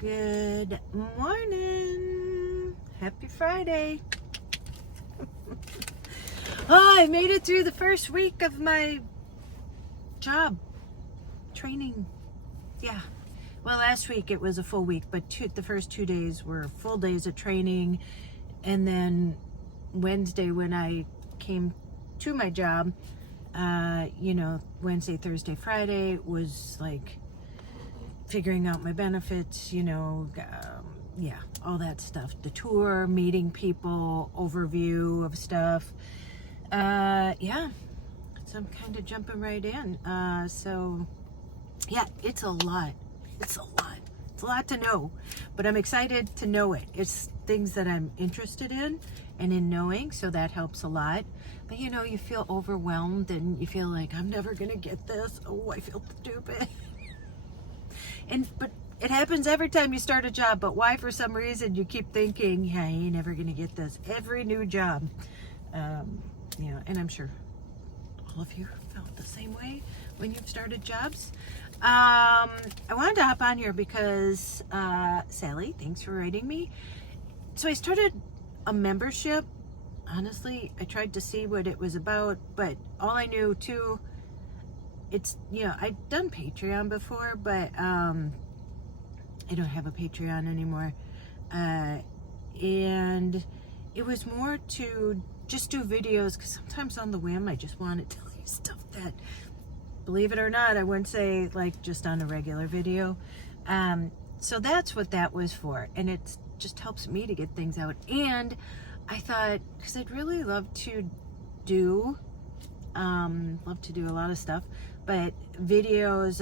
Good morning. Happy Friday. Oh, I made it through the first week of my job training. Yeah. Well, last week it was a full week, but the first 2 days were full days of training. And then Wednesday when I came to my job, Wednesday, Thursday, Friday was like figuring out my benefits, all that stuff. The tour, meeting people, overview of stuff. So I'm kind of jumping right in. It's a lot. It's a lot to know, but I'm excited to know it. It's things that I'm interested in and in knowing, so that helps a lot. But you feel overwhelmed and you feel like I'm never gonna get this. Oh, I feel stupid. But it happens every time you start a job. But why, for some reason, you keep thinking, yeah, I ain't never gonna get this. Every new job, and I'm sure all of you felt the same way when you've started jobs. I wanted to hop on here because Sally, thanks for writing me. So I started a membership. Honestly, I tried to see what it was about, but all I knew too, it's, I'd done Patreon before, but I don't have a Patreon anymore. And it was more to just do videos, because sometimes on the whim, I just want to tell you stuff that, believe it or not, I wouldn't say like just on a regular video. So that's what that was for. And it just helps me to get things out. And I thought, because I'd really love to do a lot of stuff, but videos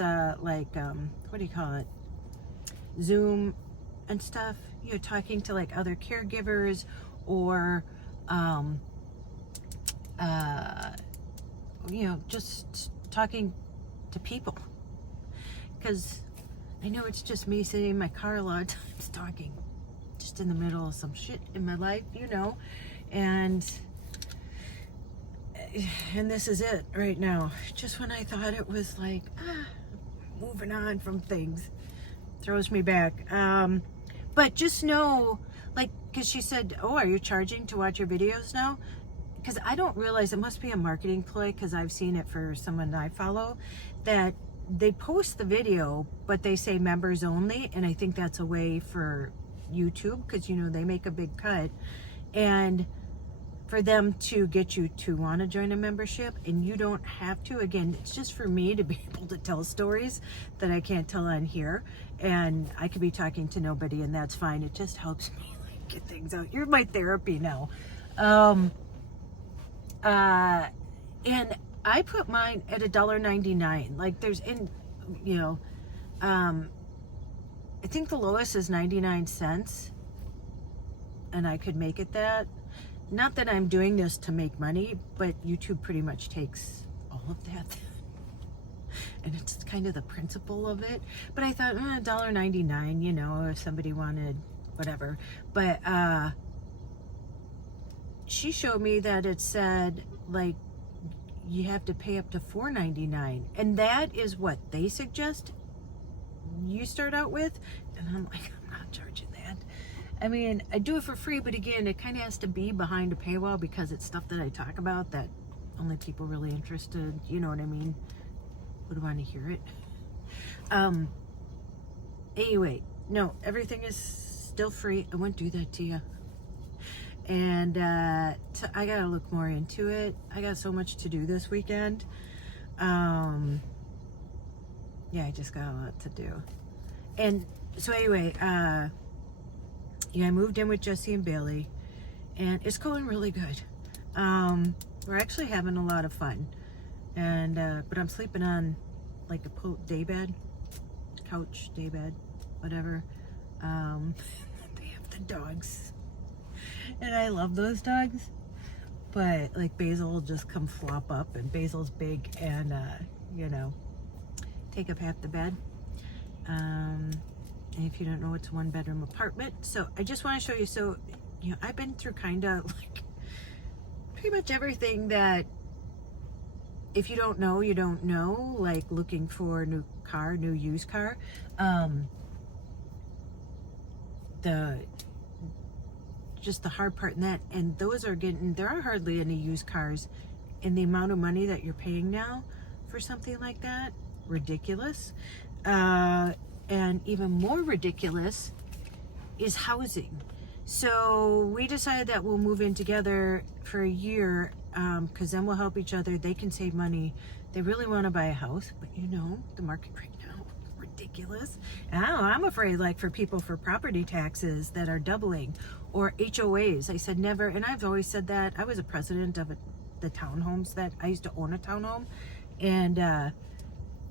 what do you call it? Zoom and stuff, talking to like other caregivers or just talking to people, because I know it's just me sitting in my car a lot of times talking just in the middle of some shit in my life, and this is it right now. Just when I thought it was like moving on from things, throws me back. But just know, like, because she said, oh, are you charging to watch your videos now? Because I don't realize, it must be a marketing ploy, because I've seen it for someone I follow, that they post the video but they say members only, and I think that's a way for YouTube, because they make a big cut, and for them to get you to want to join a membership. And you don't have to. Again, it's just for me to be able to tell stories that I can't tell on here, and I could be talking to nobody, and that's fine. It just helps me get things out. You're my therapy now. And I put mine at $1.99. Like, there's I think the lowest is 99 cents, and I could make it that. Not that I'm doing this to make money, but YouTube pretty much takes all of that. And it's kind of the principle of it. But I thought, $1.99, if somebody wanted whatever. But she showed me that it said, like, you have to pay up to $4.99. And that is what they suggest you start out with. And I'm like, I'm not charging that. I mean, I do it for free, but again, it kind of has to be behind a paywall, because it's stuff that I talk about that only people really interested, you know what I mean, would want to hear it. Anyway, no, everything is still free. I won't do that to you. And I gotta look more into it. I got so much to do this weekend. I just got a lot to do. And so anyway, I moved in with Jesse and Bailey, and it's going really good. We're actually having a lot of fun, and but I'm sleeping on like a daybed, couch, daybed, whatever. They have the dogs, and I love those dogs, but like Basil will just come flop up, and Basil's big, and take up half the bed. And if you don't know, it's a 1-bedroom apartment. So I just want to show you. So, I've been through kind of like pretty much everything that if you don't know, you don't know, like looking for a new car, new used car. just the hard part in that, and those are getting, there are hardly any used cars, and the amount of money that you're paying now for something like that, ridiculous. And even more ridiculous is housing. So we decided that we'll move in together for a year, because then we'll help each other. They can save money. They really want to buy a house, but you know, the market right now, ridiculous. And I'm afraid, like, for people, for property taxes that are doubling, or HOAs. I said never, and I've always said that. I was a president of the townhomes, that I used to own a townhome, and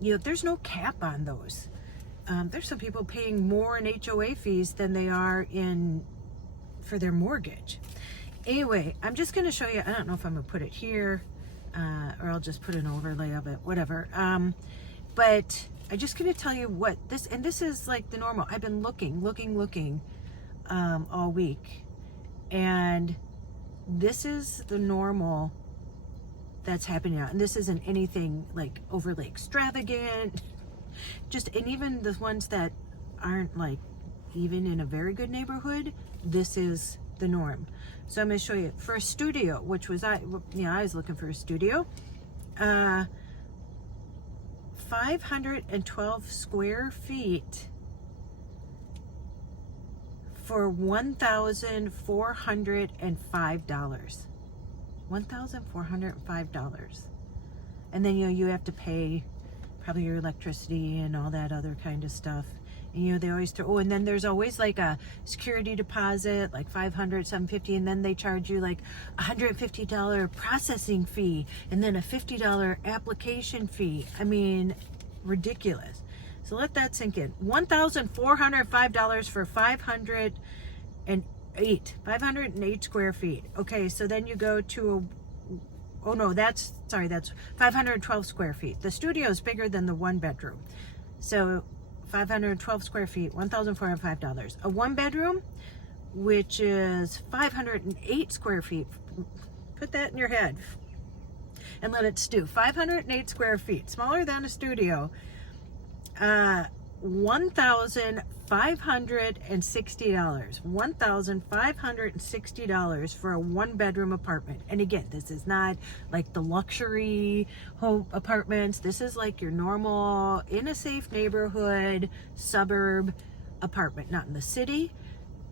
you know, there's no cap on those. There's some people paying more in HOA fees than they are for their mortgage. Anyway, I'm just going to show you. I don't know if I'm going to put it here, or I'll just put an overlay of it, whatever. But I'm just going to tell you what this, and this is like the normal. I've been looking all week, and this is the normal that's happening now. And this isn't anything like overly extravagant. Just, and even the ones that aren't like even in a very good neighborhood, this is the norm. So I'm going to show you for a studio, which was I was looking for a studio. 512 square feet for $1,405. $1,405. And then you have to pay probably your electricity and all that other kind of stuff. And you know, they always throw, and then there's always like a security deposit, like $500, $750, and then they charge you like $150 processing fee, and then a $50 application fee. I mean, ridiculous. So let that sink in. $1,405 for 508 square feet. Okay, so then you go to that's 512 square feet. The studio is bigger than the one bedroom. So 512 square feet, $1,405. A one bedroom, which is 508 square feet. Put that in your head and let it stew. 508 square feet, smaller than a studio. $1,560. $1,560 for a one-bedroom apartment. And again, this is not like the luxury home apartments. This is like your normal, in a safe neighborhood, suburb apartment. Not in the city,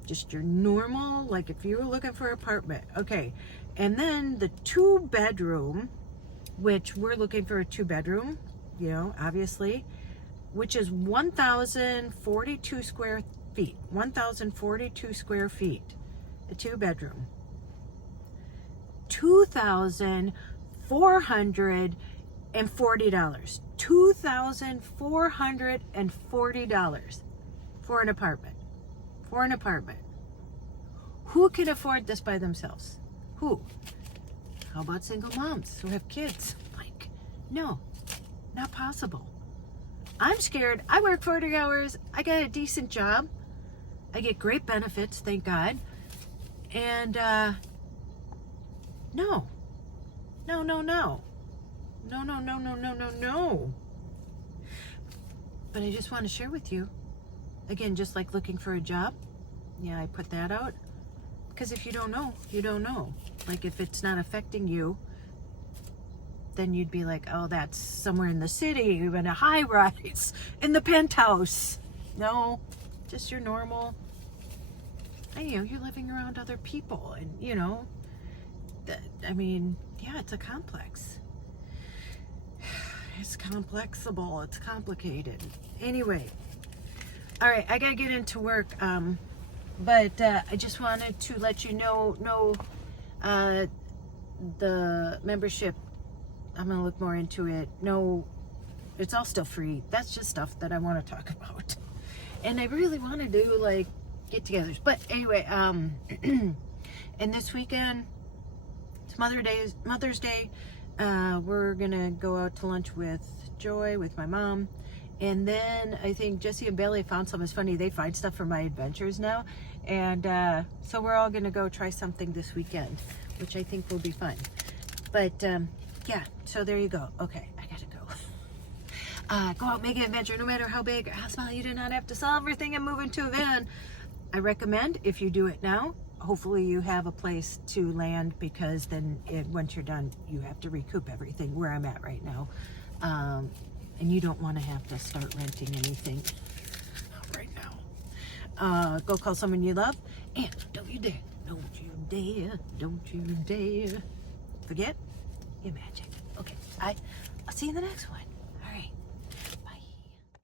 just your normal, like if you were looking for an apartment. Okay, and then the two-bedroom, which we're looking for a two-bedroom, you know, obviously, which is 1,042 square feet. 1,042 square feet. A two-bedroom. $2,440. $2,440 for an apartment. For an apartment. Who can afford this by themselves? Who? How about single moms who have kids? Like, no, not possible. I'm scared. I work 40 hours. I got a decent job. I get great benefits, thank God. And no. But I just want to share with you, again, just like looking for a job. Yeah, I put that out. Because if you don't know, you don't know. Like if it's not affecting you, then you'd be like, oh, that's somewhere in the city, in a high rise, in the penthouse. No, just your normal, you know, you're living around other people, and you know, I mean, yeah, it's a complex. It's complexable, it's complicated. Anyway, all right, I gotta get into work, but I just wanted to let you know, the membership, I'm going to look more into it. No, it's all still free. That's just stuff that I want to talk about. And I really want to do like get-togethers. But anyway, and this weekend, it's Mother's Day. We're going to go out to lunch with Joy, with my mom. And then I think Jesse and Bailey found something. It's funny, they find stuff for my adventures now. And so we're all going to go try something this weekend, which I think will be fun. But yeah, so there you go. Okay, I gotta go. Go out, make an adventure, no matter how big or how small. You do not have to sell everything and move into a van. I recommend if you do it now, hopefully you have a place to land, because then once you're done, you have to recoup everything where I'm at right now. And you don't want to have to start renting anything right now. Go call someone you love, and don't you dare forget your magic. Okay, I'll see you in the next one.